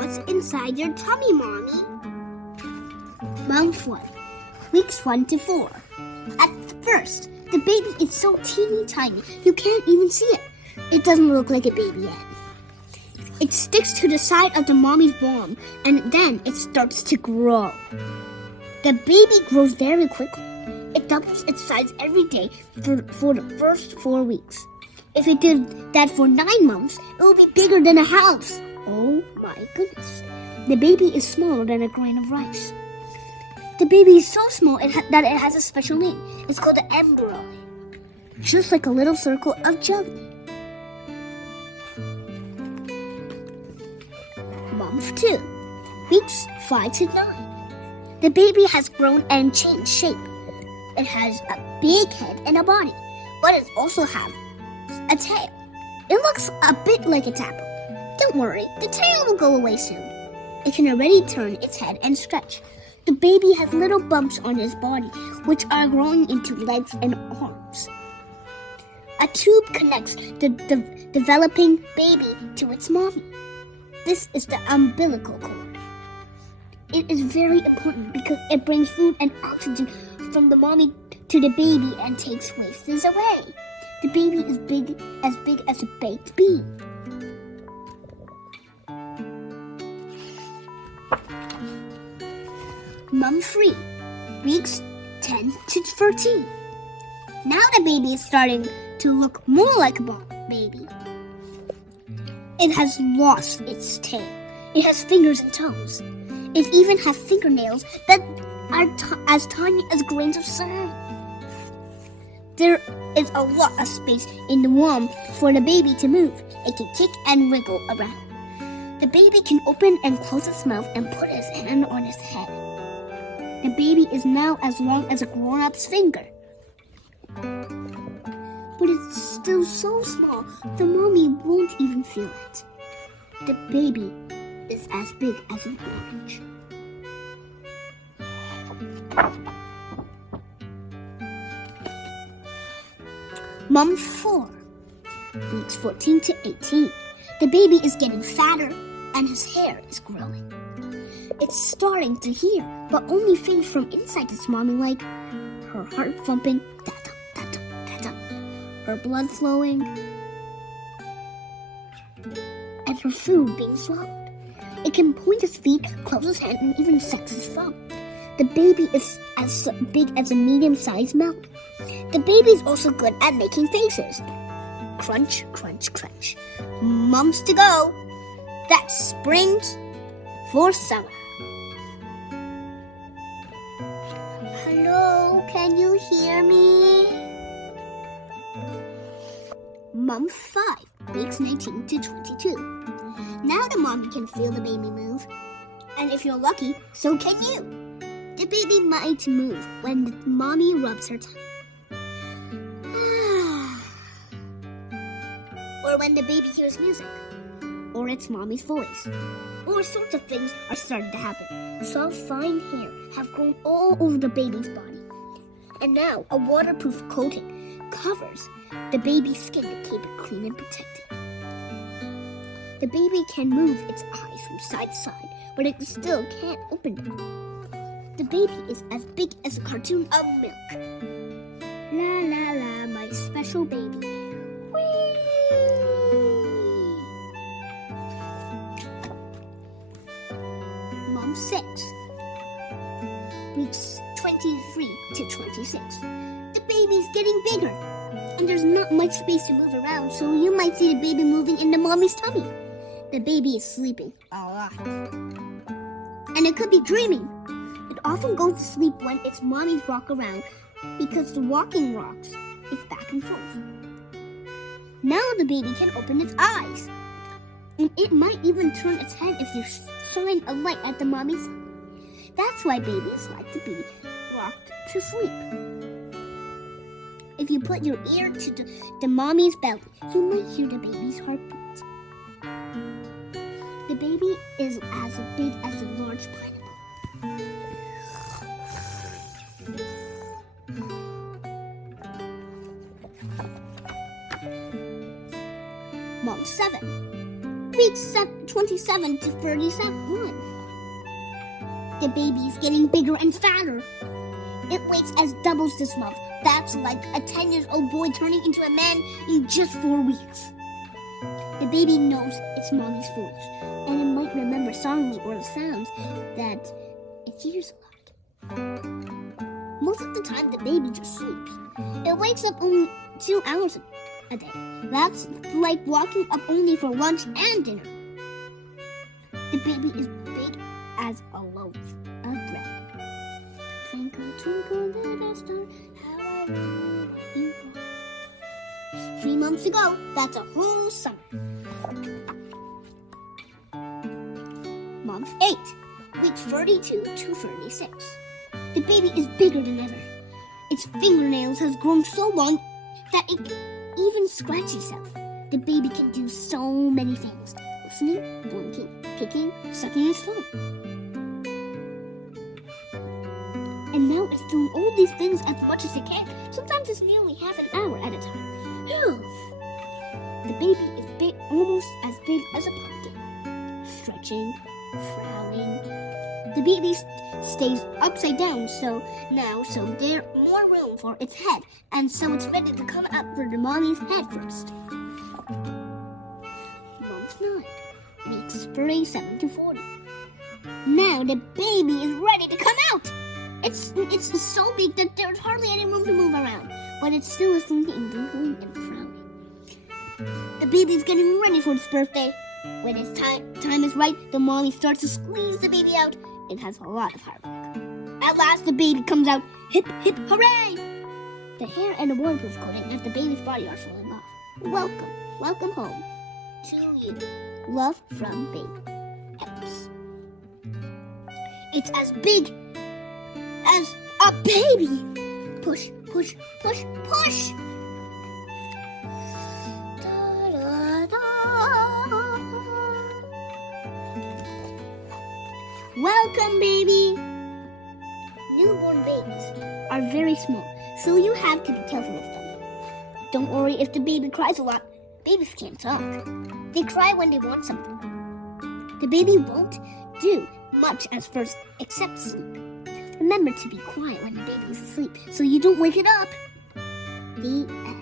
what's inside your tummy, Mommy. Month 1, weeks 1 to 4. At first, the baby is so teeny tiny, you can't even see it. It doesn't look like a baby yet. It sticks to the side of the mommy's bum, and then it starts to grow. The baby grows very quickly. It doubles its size every day for the first 4 weeks. If it did that for 9 months, it will be bigger than a house. Oh my goodness. The baby is smaller than a grain of rice. The baby is so small that it has a special name. It's called the embryo. Just like a little circle of jelly. Month 2, weeks 5 to 9. The baby has grown and changed shape. It has a big head and a body, but it also has a tail. It looks a bit like its apple. Don't worry, the tail will go away soon. It can already turn its head and stretch. The baby has little bumps on his body, which are growing into legs and arms. A tube connects the developing baby to its mommy. This is the umbilical cord. It is very important because it brings food and oxygen from the mommy to the baby and takes wastes away. The baby is big as a baked bean. Month 3, weeks 10 to 13. Now the baby is starting to look more like a baby. It has lost its tail. It has fingers and toes. It even has fingernails that are as tiny as grains of sand. There is a lot of space in the womb for the baby to move. It can kick and wiggle around. The baby can open and close its mouth and put his hand on his head. The baby is now as long as a grown-up's finger. But it's still so small, the mommy won't even feel it. The baby is as big as an orange. Month 4, weeks 14 to 18. The baby is getting fatter and his hair is growing. It's starting to hear, but only things from inside its mommy, like her heart thumping, ta-ta, ta-ta, ta-ta, her blood flowing, and her food being swallowed. It can point its feet, close its hand, and even sex its thumb. The baby is as big as a medium-sized mountain. The baby is also good at making faces. Crunch, crunch, crunch. Months to go. That's spring for summer. Hello, can you hear me? Month 5, weeks 19 to 22. Now the mommy can feel the baby move. And if you're lucky, so can you. The baby might move when the mommy rubs her tongue. Or when the baby hears music. Or its mommy's voice. All sorts of things are starting to happen. Soft, fine hair have grown all over the baby's body. And now a waterproof coating covers the baby's skin to keep it clean and protected. The baby can move its eyes from side to side, but it still can't open them. The baby is as big as a cartoon of milk. La la la, my special baby. Whee! Month 6, weeks 23 to 26. The baby's getting bigger, and there's not much space to move around, so you might see the baby moving in the mommy's tummy. The baby is sleeping a lot, and it could be dreaming. It often goes to sleep when its mommies rock around because the walking rocks it back and forth. Now the baby can open its eyes, and it might even turn its head if you shine a light at the mommy's. That's why babies like to be rocked to sleep. If you put your ear to the mommy's belly, you might hear the baby's heartbeat. The baby is as big as a large pineapple. Month 7, weeks 27 to 31. The baby is getting bigger and fatter. It weighs as doubles this month. That's like a 10-year-old boy turning into a man in just 4 weeks. The baby knows its mommy's voice, and it might remember suddenly or the sounds that it hears a lot. Most of the time, the baby just sleeps. It wakes up only 2 hours a day. That's like waking up only for lunch and dinner. The baby is big as a loaf of bread. Twinkle, twinkle, little star, how I wonder what you are. 3 months ago, that's a whole summer. Month 8, weeks 32 to 36. The baby is bigger than ever. Its fingernails has grown so long that it can even scratch itself. The baby can do so many things: listening, blinking, picking, sucking its thumb. And now it's doing all these things as much as it can. Sometimes it's nearly half an hour at a time. The baby is big, almost as big as a pumpkin. Stretching, frowning. The baby stays upside down, so there's more room for its head, and so it's ready to come up for the mommy's head first. Month 9, weeks 37 to 40. Now the baby is ready to come out. It's so big that there's hardly any room to move around, but it still is thinking and blinking and frowning. The baby's getting ready for its birthday. When its time is right, the mommy starts to squeeze the baby out. It has a lot of hard work. At last, the baby comes out. Hip, hip, hooray! The hair and the waterproof coating of the baby's body are falling off. Welcome home to you. Love from Baby Elves. It's as big as a baby. Push, push, push, push. Welcome, baby! Newborn babies are very small, so you have to be careful with them. Don't worry if the baby cries a lot. Babies can't talk. They cry when they want something. The baby won't do much at first except sleep. Remember to be quiet when the baby is asleep so you don't wake it up. The end.